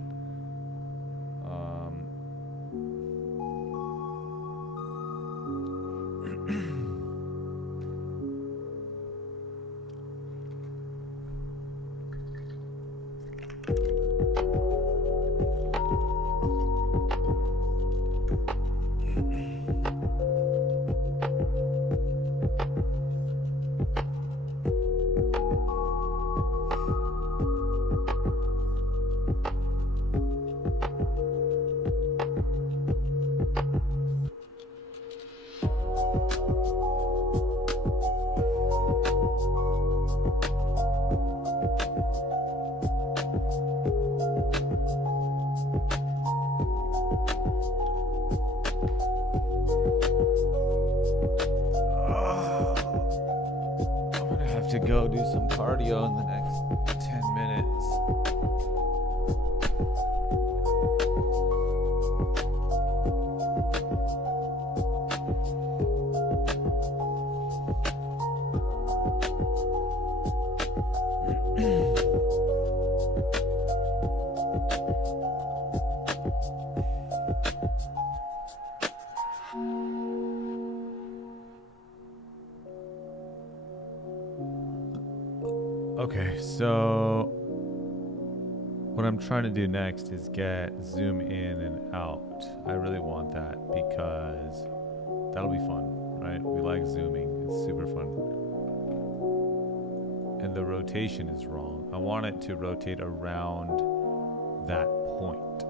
I'm gonna have to go do some cardio in the next 10 minutes. Okay, so what I'm trying to do next is get zoom in and out. I really want that because that'll be fun, right? We like zooming, it's super fun. And the rotation is wrong. I want it to rotate around that point.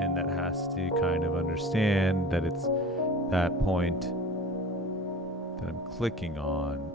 And that has to kind of understand that it's that point that I'm clicking on.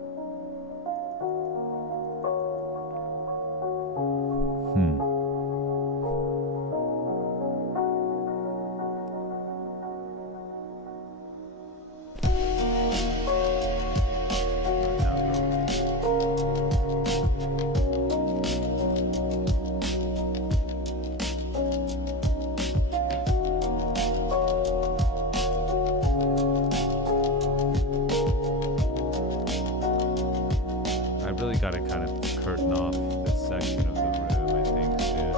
I really got to kind of curtain off this section of the room, I think, soon.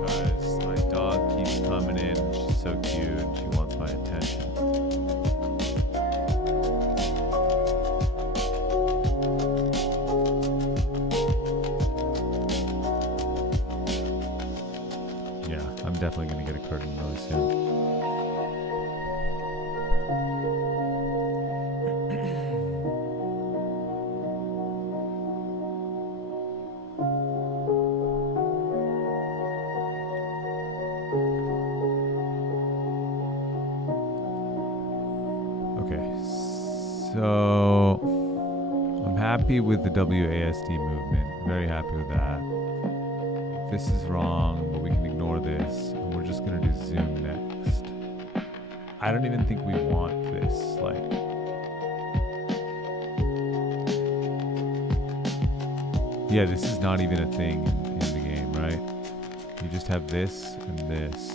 Because my dog keeps coming in. She's so cute and she wants my attention. Yeah, I'm definitely going to get a curtain really soon. happy with the WASD movement. Very happy with that. This is wrong, but we can ignore this. And we're just going to do zoom next. I don't even think we want this. Like, yeah, this is not even a thing in the game, right? You just have this and this.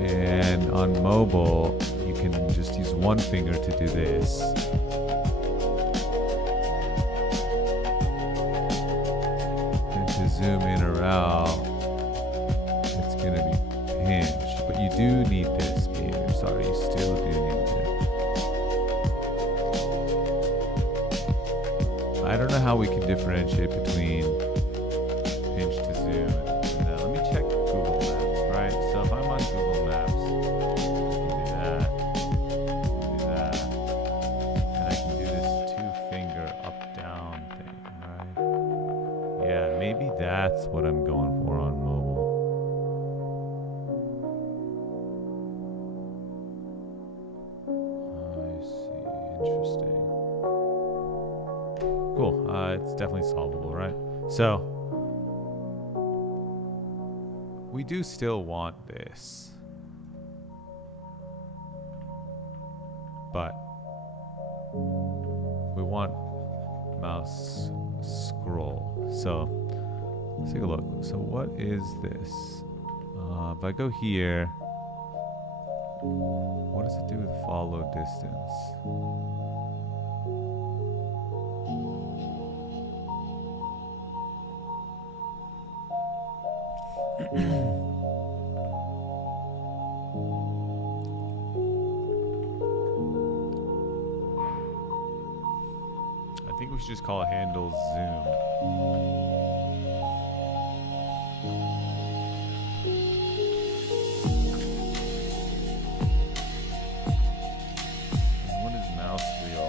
And on mobile, you can just use one finger to do this. And to zoom in or out, it's going to be hinged. But you do need this behavior. Sorry, you still do need it. I don't know how we can differentiate between hinge to zoom. Let me check Google Maps, right? So if I'm on Google Maps, I can do that, and I can do this two-finger up-down thing, right? Yeah, maybe that's what I'm going for on mobile. I see, interesting. Cool, it's definitely solvable, right? So, we do still want this, but we want mouse scroll. So, let's take a look. So what is this? If I go here, what does it do with follow distance? I think we should just call handle zoom. And what is mouse wheel?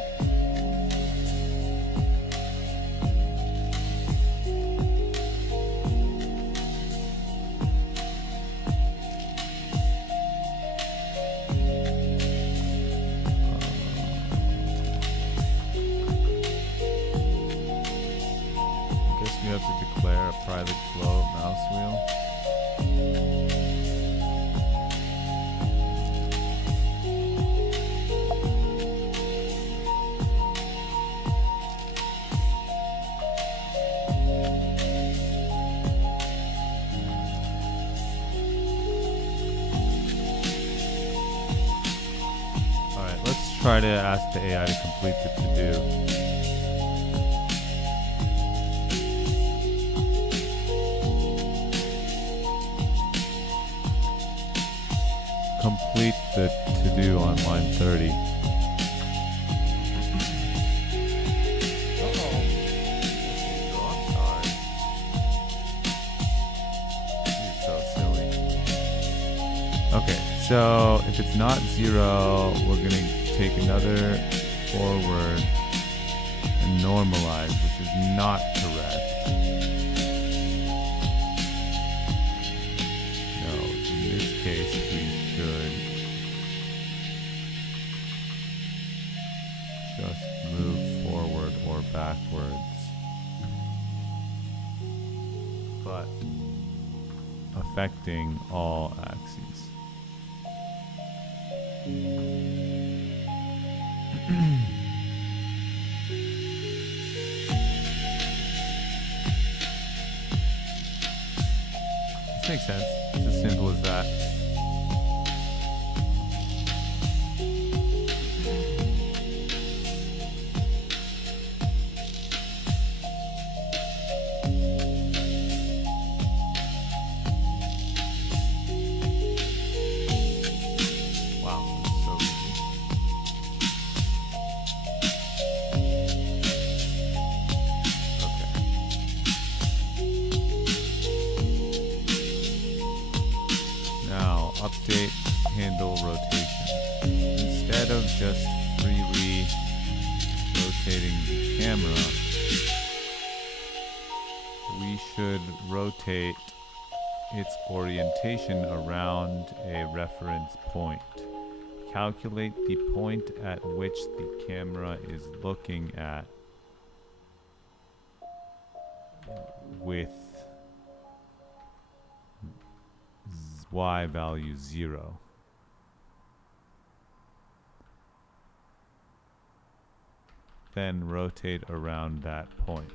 We have to declare a private float mouse wheel. Alright, let's try to ask the AI to complete the to-do. Complete the to-do on line 30. Uh-oh. I'm sorry. This is so silly. Okay, so if it's not 0, we're going to take another forward and normalize, which is not correct. No, in this case, we should just move forward or backwards, but affecting all axes. This makes sense. It's as simple as that. Wow, that's so easy. Okay. Now, update handle rotation. Instead of just freely rotating the camera, we should rotate its orientation around a reference point. calculate the point at which the camera is looking at with y value 0. Then rotate around that point.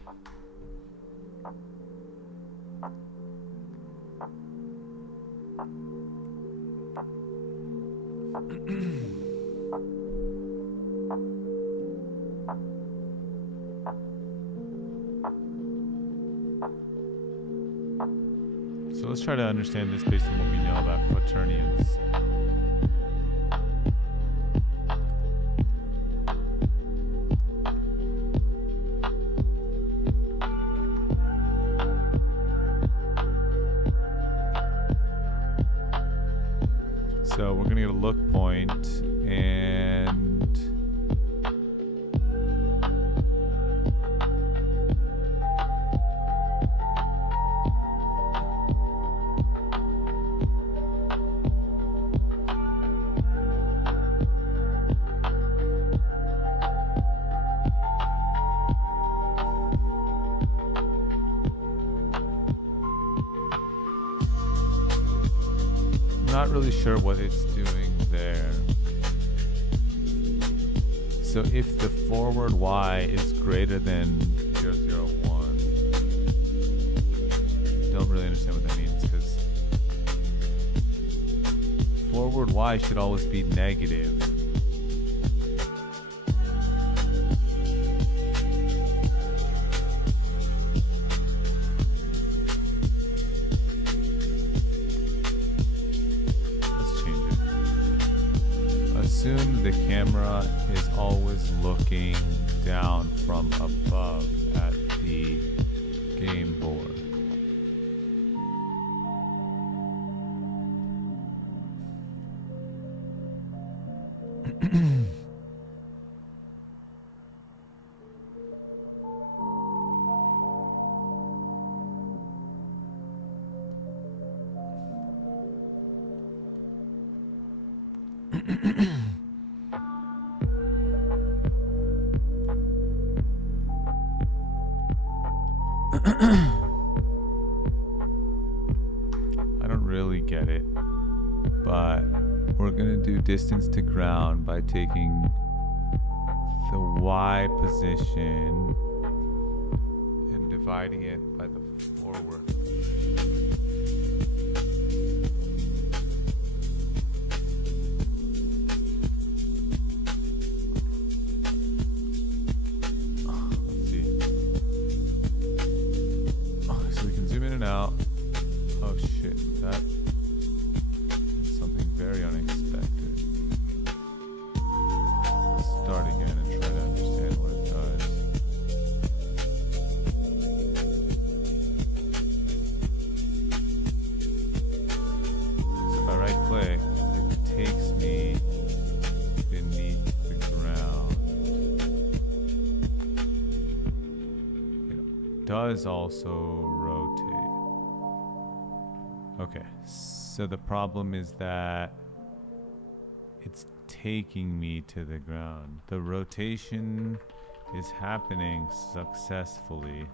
So let's try to understand this based on what we know about quaternions. So we're going to get a look point, and not really sure what it's doing there. So if the forward y is greater than 0, 0, 1, don't really understand what that means, because forward y should always be negative. Assume the camera is always looking down from above at the game board. I don't really get it, but we're gonna do distance to ground by taking the y position and dividing it by the forward. Out. Oh shit, that is something very unexpected. Let's start again and try to understand what it does. So if I right click, it takes me beneath the ground. It does also rotate. Okay, so the problem is that it's taking me to the ground. The rotation is happening successfully,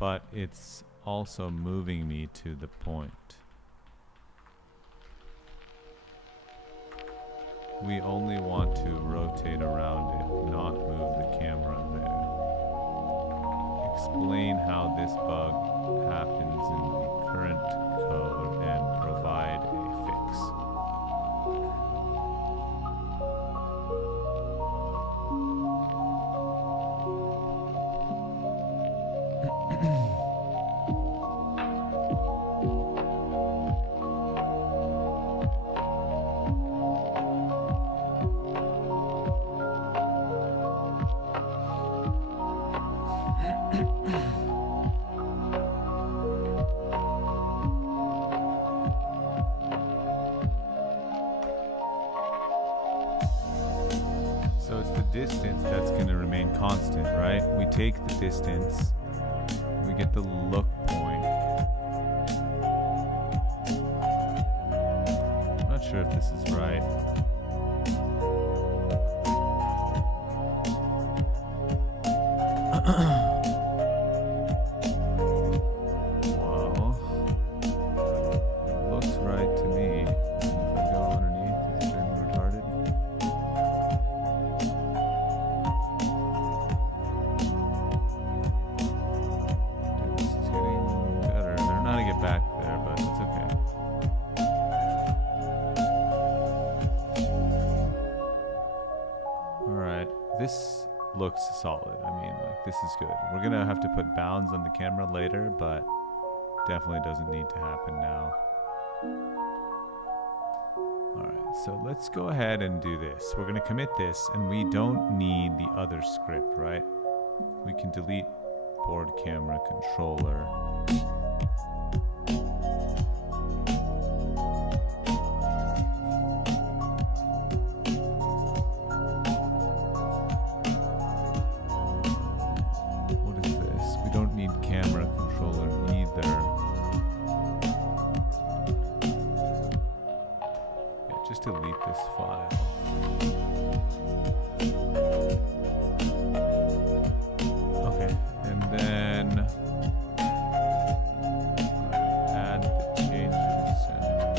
but it's also moving me to the point. We only want to rotate around it, not move the camera there. Explain how this bug happens in the current code and provide a fix. So it's the distance that's going to remain constant, right? We take the distance, we get the look point. I'm not sure if this is right. Well, it looks right to me. If I go underneath, is it getting retarded? Dude, this is getting better. I don't know how to get back there, but it's okay. Alright, this looks solid. I mean, like, this is good. We're gonna have to put bounds on the camera later, but definitely doesn't need to happen now. Alright, so let's go ahead and do this. We're gonna commit this, and we don't need the other script, right? We can delete board camera controller. What is this? We don't need camera controller either. Yeah, just delete this file. Okay, and then add the changes and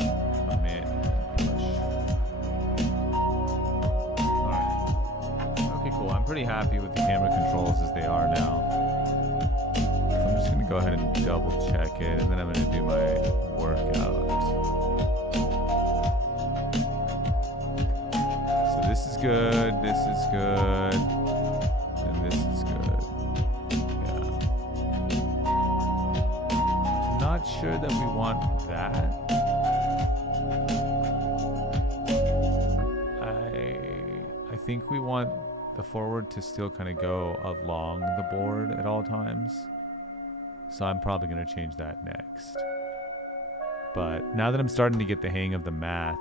commit and push. Alright. Okay, cool. I'm pretty happy with the camera controls as they are now. I'm just gonna go ahead and double check it, and then I'm gonna do my workout. So this is good, this is good, and this is good. Yeah. Not sure that we want that. I think we want the forward to still kind of go along the board at all times. So I'm probably going to change that next. But now that I'm starting to get the hang of the math,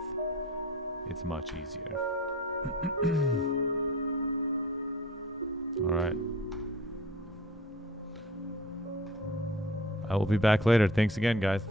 it's much easier. All right. I will be back later. Thanks again, guys.